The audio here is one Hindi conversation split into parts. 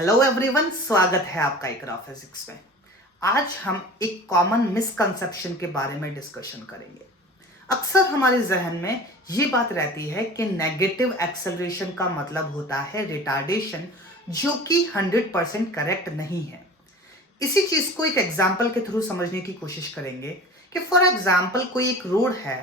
हेलो एवरीवन, स्वागत है आपका इकरा फिजिक्स में। आज हम एक कॉमन मिसकंसेप्शन के बारे में डिस्कशन करेंगे। अक्सर हमारे जहन में ये बात रहती है कि नेगेटिव एक्सेलरेशन का मतलब होता है रिटार्डेशन, जो कि 100% करेक्ट नहीं है। इसी चीज को एक एग्जाम्पल के थ्रू समझने की कोशिश करेंगे कि फॉर एग्जाम्पल कोई एक रोड है।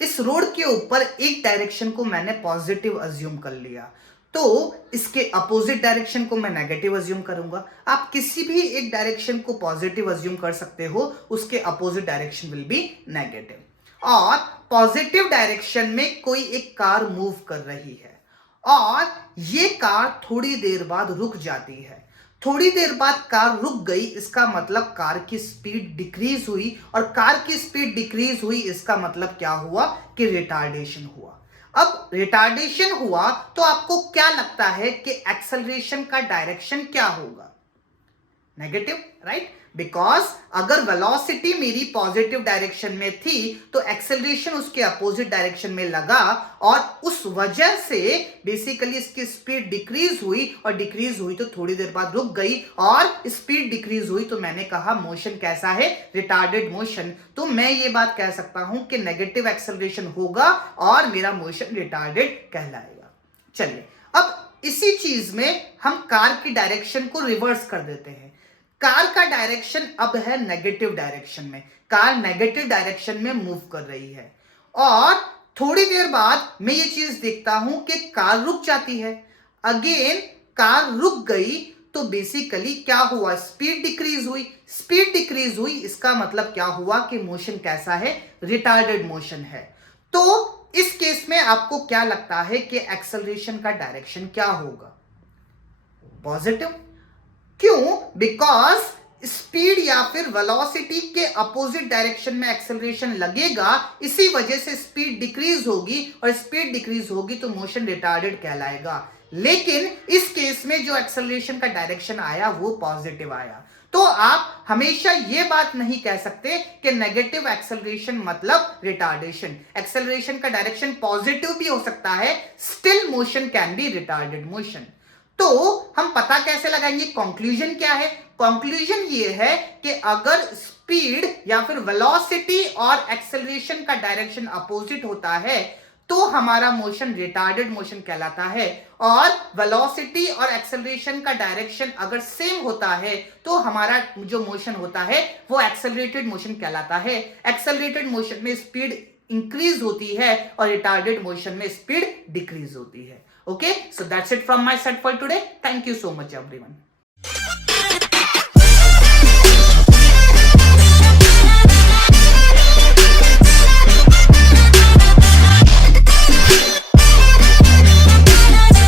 इस रोड के ऊपर एक डायरेक्शन को मैंने पॉजिटिव अज्यूम कर लिया, तो इसके अपोजिट डायरेक्शन को मैं नेगेटिव अज्यूम करूंगा। आप किसी भी एक डायरेक्शन को पॉजिटिव अज्यूम कर सकते हो, उसके opposite direction will be negative. और पॉजिटिव डायरेक्शन में कोई एक कार मूव कर रही है और ये कार थोड़ी देर बाद रुक जाती है। थोड़ी देर बाद कार रुक गई, इसका मतलब कार की स्पीड डिक्रीज हुई, और कार की स्पीड डिक्रीज हुई इसका मतलब क्या हुआ कि रिटार्डेशन हुआ। अब रिटार्डेशन हुआ तो आपको क्या लगता है कि एक्सेलरेशन का डायरेक्शन क्या होगा? Negative, right? बिकॉज अगर वेलोसिटी मेरी पॉजिटिव डायरेक्शन में थी तो एक्सेलरेशन उसके अपोजिट डायरेक्शन में लगा, और उस वजह से बेसिकली इसकी स्पीड डिक्रीज हुई, और डिक्रीज हुई तो थोड़ी देर बाद रुक गई, और स्पीड डिक्रीज हुई तो मैंने कहा मोशन कैसा है? Retarded motion. तो मैं ये बात कह सकता हूं कि नेगेटिव एक्सेलरेशन होगा और मेरा मोशन रिटार्डेड कहलाएगा। चलिए, अब इसी चीज में हम कार की डायरेक्शन को रिवर्स कर देते हैं। कार का डायरेक्शन अब है नेगेटिव डायरेक्शन में। कार नेगेटिव डायरेक्शन में मूव कर रही है, और थोड़ी देर बाद मैं ये चीज देखता हूं कि कार रुक जाती है। अगेन कार रुक गई तो बेसिकली क्या हुआ? स्पीड डिक्रीज हुई। स्पीड डिक्रीज हुई इसका मतलब क्या हुआ कि मोशन कैसा है? रिटार्डेड मोशन है। तो इस केस में आपको क्या लगता है कि एक्सेलरेशन का डायरेक्शन क्या होगा? पॉजिटिव। क्यों? बिकॉज स्पीड या फिर वेलोसिटी के अपोजिट डायरेक्शन में एक्सेलरेशन लगेगा, इसी वजह से स्पीड डिक्रीज होगी, और स्पीड डिक्रीज होगी तो मोशन रिटार्डेड कहलाएगा। लेकिन इस केस में जो एक्सेलरेशन का डायरेक्शन आया वो पॉजिटिव आया। तो आप हमेशा यह बात नहीं कह सकते कि नेगेटिव एक्सेलरेशन मतलब रिटार्डेशन। एक्सेलरेशन का डायरेक्शन पॉजिटिव भी हो सकता है, still motion can be retarded motion. तो हम पता कैसे लगाएंगे? कंक्लूजन क्या है? कंक्लूजन ये है कि अगर स्पीड या फिर वेलोसिटी और एक्सेलरेशन का डायरेक्शन अपोजिट होता है तो हमारा मोशन रिटार्डेड मोशन कहलाता है, और वेलोसिटी और एक्सेलरेशन का डायरेक्शन अगर सेम होता है तो हमारा जो मोशन होता है वो एक्सेलरेटेड मोशन कहलाता है। एक्सेलरेटेड मोशन में स्पीड इंक्रीज होती है और रिटार्डेड मोशन में स्पीड डिक्रीज होती है। Okay, so that's it from my side for today. Thank you so much everyone.